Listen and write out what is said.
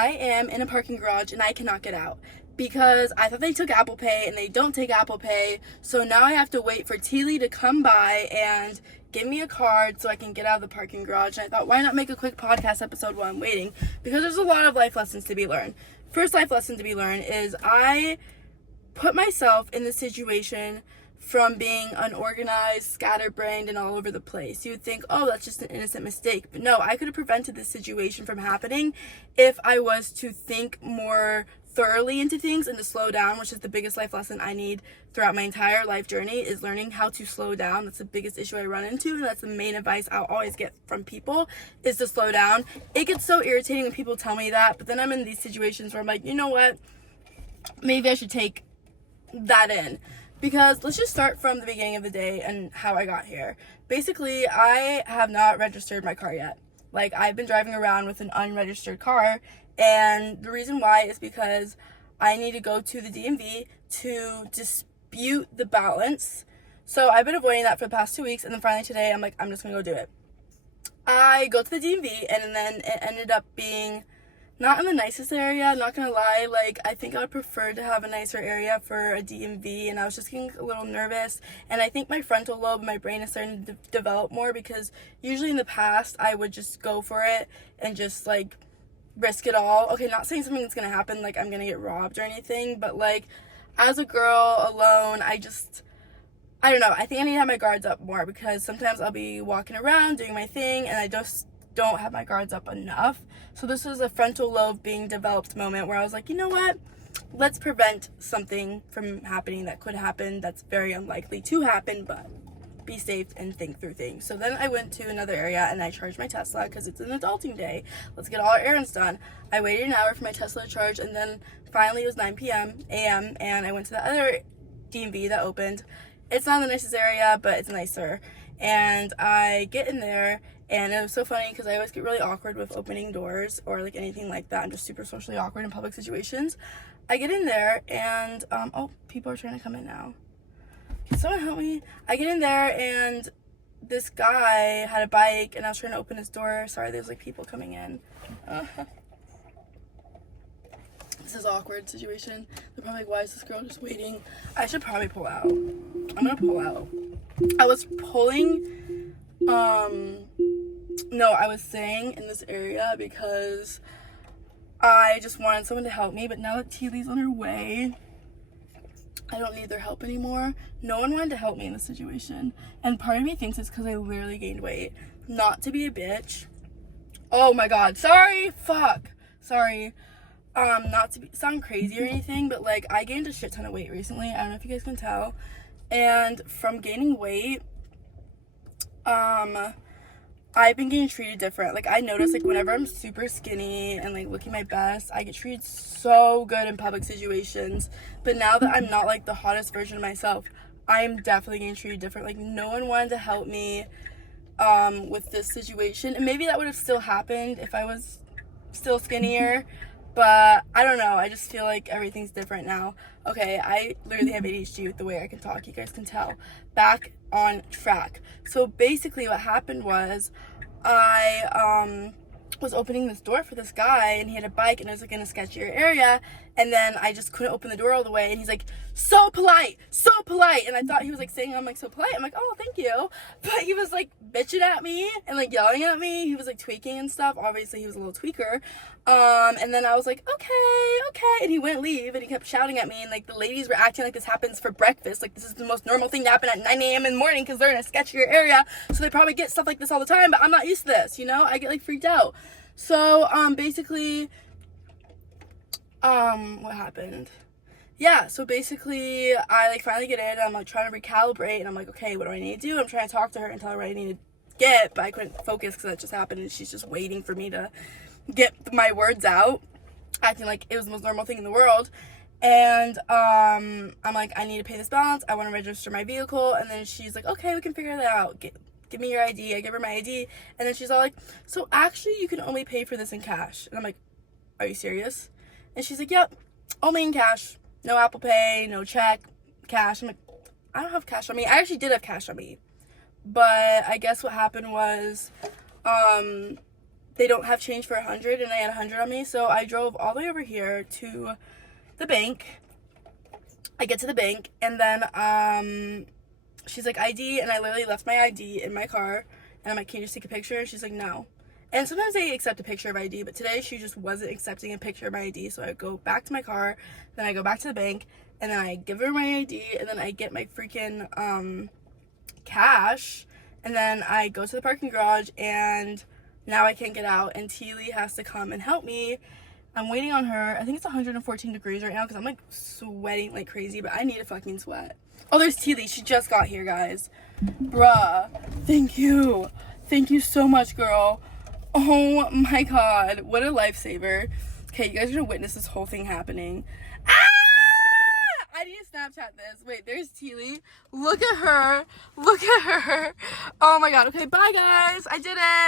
I am in a parking garage and I cannot get out because I thought they took Apple Pay and they don't take Apple Pay. So now I have to wait for Teely to come by and give me a card so I can get out of the parking garage. And I thought, why not make a quick podcast episode while I'm waiting? Because there's a lot of life lessons to be learned. First life lesson to be learned is I put myself in the situation from being unorganized, scatterbrained, and all over the place. You would think, oh, that's just an innocent mistake. But no, I could have prevented this situation from happening if I was to think more thoroughly into things and to slow down, which is the biggest life lesson I need throughout my entire life journey, is learning how to slow down. That's the biggest issue I run into, and that's the main advice I'll always get from people, is to slow down. It gets so irritating when people tell me that, but then I'm in these situations where I'm like, you know what? Maybe I should take that in. Because let's just start from the beginning of the day and how I got here. Basically, I have not registered my car yet. Like, I've been driving around with an unregistered car, and the reason why is because I need to go to the DMV to dispute the balance. So I've been avoiding that for the past 2 weeks, and then finally today I'm like, I'm just gonna go do it. I go to the DMV, and then it ended up being not in the nicest area, not gonna lie. Like, I think I would prefer to have a nicer area for a DMV, and I was just getting a little nervous. And I think my frontal lobe, my brain is starting to develop more, because usually in the past I would just go for it and just like risk it all. Okay, not saying something that's gonna happen, like I'm gonna get robbed or anything, but like as a girl alone, I don't know, I think I need to have my guards up more, because sometimes I'll be walking around doing my thing and I just don't have my guards up enough. So this was a frontal lobe being developed moment where I was like, you know what, let's prevent something from happening that could happen, that's very unlikely to happen, but be safe and think through things. So then I went to another area and I charged my Tesla because it's an adulting day. Let's get all our errands done. I waited an hour for my Tesla to charge, and then finally it was 9 a.m. and I went to the other DMV that opened. It's not the nicest area, but it's nicer. And I get in there, and it was so funny because I always get really awkward with opening doors or like anything like that. I'm just super socially awkward in public situations. I get in there and, oh, people are trying to come in now. Can someone help me? I get in there and this guy had a bike and I was trying to open his door. Sorry, there's like people coming in. This is an awkward situation. They're probably like, why is this girl just waiting? I should probably pull out. I'm gonna pull out. I was pulling, no, I was staying in this area because I just wanted someone to help me, but now that Teely's on her way, I don't need their help anymore. No one wanted to help me in this situation, and part of me thinks it's because I literally gained weight. Not to be a bitch. Oh my god, sorry, sorry. Not to sound crazy or anything, but like, I gained a shit ton of weight recently. I don't know if you guys can tell. And from gaining weight, I've been getting treated different. Like, I notice, like, whenever I'm super skinny and like looking my best, I get treated so good in public situations. But now that I'm not like the hottest version of myself, I'm definitely getting treated different. Like, no one wanted to help me with this situation, and maybe that would have still happened if I was still skinnier. But I don't know, I just feel like everything's different now. Okay, I literally have ADHD with the way I can talk, you guys can tell. Back on track. So basically what happened was I was opening this door for this guy, and he had a bike, and it was like in a sketchier area, and then I just couldn't open the door all the way, and he's like, so polite, and I thought he was like saying I'm like so polite. I'm like, oh, thank you. But he was like bitching at me and like yelling at me. He was like tweaking and stuff. Obviously he was a little tweaker. And then I was like, okay, and he wouldn't leave, and he kept shouting at me, and like the ladies were acting like this happens for breakfast, like this is the most normal thing to happen at 9 a.m. in the morning, because they're in a sketchier area, so they probably get stuff like this all the time, but I'm not used to this, you know? I get like freaked out. So basically what happened, yeah, so basically I like finally get in, and I'm like trying to recalibrate, and I'm like, okay, what do I need to do? I'm trying to talk to her and tell her what I need to get, but I couldn't focus because that just happened, and she's just waiting for me to get my words out, acting like it was the most normal thing in the world. And I'm like, I need to pay this balance, I want to register my vehicle. And then she's like, okay, we can figure that out, give me your ID. I give her my ID, and then she's all like, so actually you can only pay for this in cash. And I'm like, are you serious? And she's like, yep, only in cash, no Apple Pay, no check, cash. I'm like, I don't have cash on me. I actually did have cash on me, but I guess what happened was they don't have change for 100 and I had 100 on me. So I drove all the way over here to the bank. I get to the bank and then she's like, ID, and I literally left my ID in my car, and I'm like, can you just take a picture? And she's like, no. And sometimes they accept a picture of ID, but today she just wasn't accepting a picture of my ID. So I go back to my car, then I go back to the bank, and then I give her my ID, and then I get my freaking cash, and then I go to the parking garage, and now I can't get out, and Teely has to come and help me. I'm waiting on her. I think it's 114 degrees right now because I'm like sweating like crazy, but I need a fucking sweat. Oh, there's Teely. She just got here, guys. Bruh. Thank you. Thank you so much, girl. Oh my god. What a lifesaver. Okay, you guys are gonna witness this whole thing happening. Ah! I need to Snapchat this. Wait, there's Teely. Look at her. Look at her. Oh my god. Okay, bye, guys. I did it.